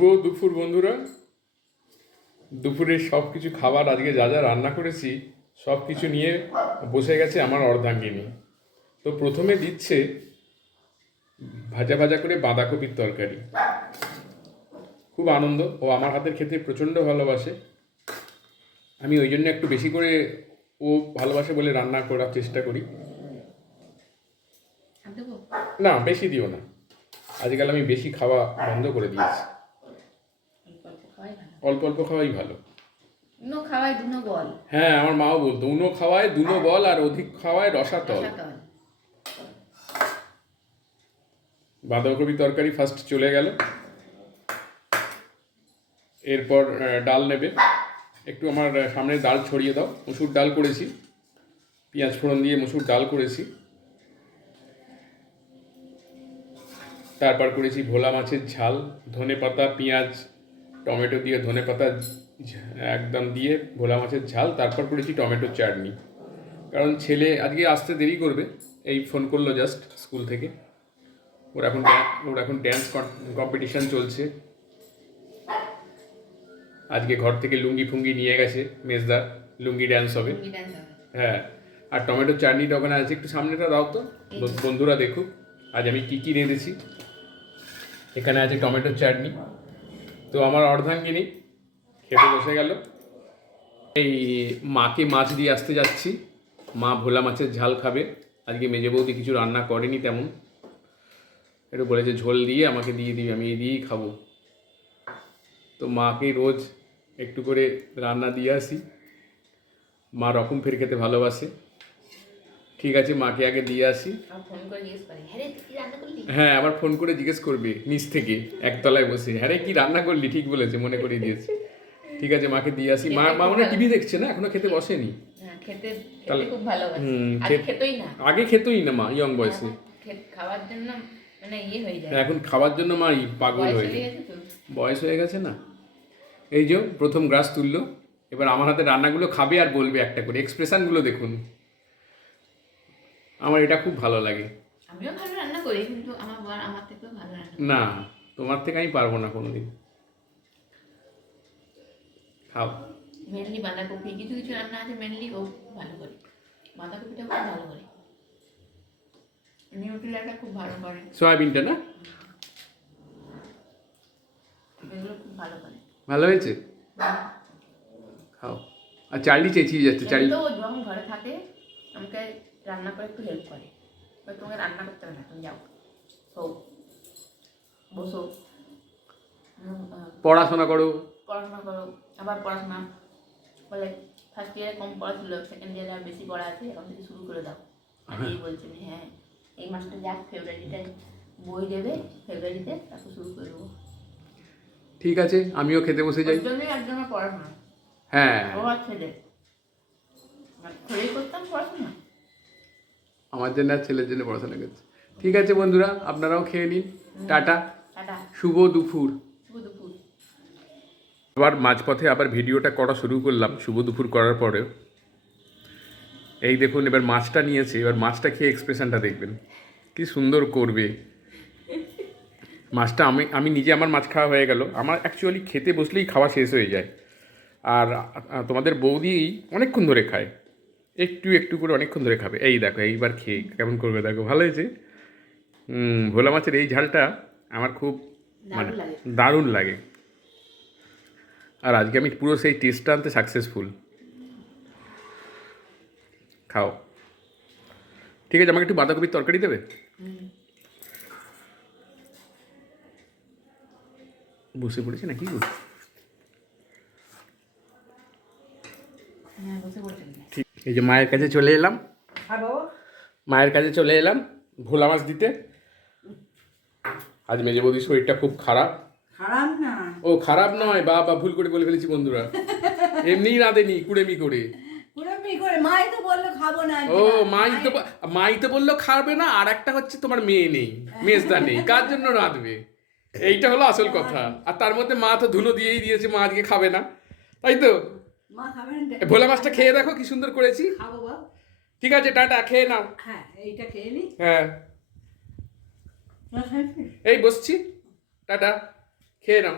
শুভ দুপুর বন্ধুরা। দুপুরের সব কিছু খাবার আজকে যা যা রান্না করেছি সব কিছু নিয়ে বসে গেছে আমার অর্ধাঙ্গিনী। তো প্রথমে দিচ্ছে ভাজা ভাজা করে বাঁধাকপির তরকারি। খুব আনন্দ ও আমার হাতের খেতে প্রচণ্ড ভালোবাসে। আমি ওই জন্য একটু বেশি করে ও ভালোবাসে বলে রান্না করার চেষ্টা করি। না বেশি দিও না। আজকাল আমি বেশি খাওয়া বন্ধ করে দিয়েছি। অল্প অল্প খাওয়াই ভালো। উনো খাওয়াই দুনো বল। হ্যাঁ আমার মাও বলতো উনো খাওয়ায় দুনো বল আর অধিক খাওয়ায় রসাতল বাঁধাকপি তরকারি ফার্স্ট চলে গেল। এরপর ডাল নেবে। একটু আমার সামনে ডাল ছড়িয়ে দাও। মুসুর ডাল করেছি। পেঁয়াজ ফোড়ন দিয়ে মুসুর ডাল করেছি। তারপর করেছি ভোলা মাছের ঝাল ধনে পাতা পেঁয়াজ টমেটো দিয়ে ধনে পাতা একদম দিয়ে ভোলা মাছের ঝাল তারপর করেছি টমেটোর চাটনি। কারণ ছেলে আজকে আসতে দেরি করবে এই ফোন করল জাস্ট স্কুল থেকে। ওর এখন ওর এখন ড্যান্স কম্পিটিশন চলছে। আজকে ঘর থেকে লুঙ্গি ফুঙ্গি নিয়ে গেছে মেজদা লুঙ্গি ড্যান্স হবে। হ্যাঁ আর টমেটো চাটনিটা ওখানে আছে একটু সামনেটা দাও তো। বন্ধুরা দেখুক আজ আমি কী কী রেঁধেছি। এখানে আছে টমেটোর চাটনি। তো আমার অর্ধাঙ্গিনী খেতে বসে গেল। এই মাকে মাছ দিয়ে আসতে যাচ্ছি। মা ভোলা মাছের ঝাল খাবে। আজকে মেজে বৌদি কিছু রান্না করেনি তেমন। একটু বলেছে ঝোল দিয়ে আমাকে দিয়ে দিবি, আমি এই দিয়েই খাব। তো মাকে রোজ একটু করে রান্না দিয়ে আসি। মা রকম ফের খেতে ভালোবাসে। ঠিক আছে মাকে আগে দিয়ে আসি। হ্যাঁ হ্যাঁ আবার ফোন করে জিজ্ঞেস করবে নিচ থেকে একতলায় বসে হ্যাঁ কি রান্না করলি? ঠিক বলেছে মনে করিয়ে দিয়েছে। ঠিক আছে মাকে দিয়ে আসি। মা মা মানে টিভি দেখছে না? এখনও খেতে বসেনি? হ্যাঁ তাহলে- খুব আগে খেত- খেতই না। মা ইয়ং বয়সে। খে- খাওয়ার জন্য মানে ইয়ে হয়ে যায়। এখন খাওয়ার জন্য মা পাগল হয়ে হয়ে যায়। বয়স হয়ে গেছে না? এই যে প্রথম গ্রাস তুললো এবার আমার হাতে রান্নাগুলো খাবে আর বলবে একটা করে। এক্সপ্রেশনগুলো দেখুন। আমার এটা খুব ভালো লাগে। আমিও ভালো রান্না করি কিন্তু আমার বর আমার থেকেও ভালো রান্না না তোমার থেকে আমি পারব না কোনোদিন। খাও। মেনলি বাঁধাকপি কিছু কিছু রান্না আছে মেনলি ও ভালো করে। বাঁধাকপিটা খুব ভালো করে। নিউট্রিলাটা খুব ভালো করে। সয়াবিনটা না? এগুলো খুব ভালো করে। ভালো হয়েছে? খাও। আর চার্লি চেঁচিয়ে যাচ্ছে চার্লি তো যখন ঘরে থাকে। আমাকে রান্না করে একটু হেল্প করে। বলে, তোমাকে রান্না করতে হবে না তুমি যাও। সো বসো। পড়াশোনা করো। পড়াশোনা করো। আবার পড়াশোনা। বলে ফার্স্ট ইয়ারে কম পড়া ছিল সেকেন্ড ইয়ারে আর বেশি পড়া আছে এখন থেকে শুরু করে দাও। আমি বলছি হ্যাঁ এই মাসটা যাক ফেব্রুয়ারিতে বই দেবে ফেব্রুয়ারিতে তারপর শুরু করে দেবো। ঠিক আছে আমিও খেতে বসে যাই। জন্যই একজনের পড়াশোনা। হ্যাঁ। ও আর ছেলে আর ছেলেই করতাম পড়াশোনা। আমার জন্য আর ছেলের জন্য পড়াশোনা করছে ঠিক আছে বন্ধুরা আপনারাও খেয়ে নিন। টাটা। শুভ দুপুর। আবার মাঝপথে আবার ভিডিওটা করা শুরু করলাম শুভ দুপুর করার পরেও। এই দেখুন এবার মাছটা নিয়েছে এবার মাছটা খেয়ে এক্সপ্রেশনটা দেখবেন। কি সুন্দর করবে। মাছটা আমি আমি নিজে আমার মাছ খাওয়া হয়ে গেল। আমার অ্যাকচুয়ালি খেতে বসলেই খাওয়া শেষ হয়ে যায়। আর তোমাদের বৌদি অনেকক্ষণ ধরে খায়। একটু একটু করে অনেকক্ষণ ধরে খাবে। এই দেখো এইবার খেয়ে কেমন করবে দেখো ভালো হয়েছে? ভোলা মাছের এই ঝালটা আমার খুব মানে দারুণ লাগে। আর আজকে আমি পুরো সেই টেস্টটা আনতে সাকসেসফুল খাও। ঠিক আছে আমাকে একটু বাঁধাকপির তরকারি দেবে। বসে পড়েছে নাকি গো? হ্যাঁ বসে পড়ছেন ঠিক এই যে মায়ের কাছে চলে এলাম। হ্যাঁ মায়ের কাছে চলে এলাম ভোলা মাছ দিতে। আজ মেজে বৌদির শরীরটা খুব খারাপ। খারাপ না। ও খারাপ নয় বা বা ভুল করে বলে ফেলেছি বন্ধুরা। এমনিই রাঁধেনি কুড়েমি করে। কুড়েমি করে মাই তো বলল খাব না ও মাই তো মাই তো বলল খাবে না আর একটা হচ্ছে তোমার মেয়ে নেই মেজদা নেই। কার জন্য রাঁধবে? এইটা হলো আসল কথা। আর তার মধ্যে মা তো ধুলো দিয়েই দিয়েছে মা আজকে খাবে না। তাই তো? ভোলা মাছটা খেয়ে দেখো কি সুন্দর করেছি। ঠিক আছে টাটা খেয়ে নাও। হ্যাঁ এইটা খেয়ে নি। হ্যাঁ। এই বসছি। টাটা খেয়ে নাও।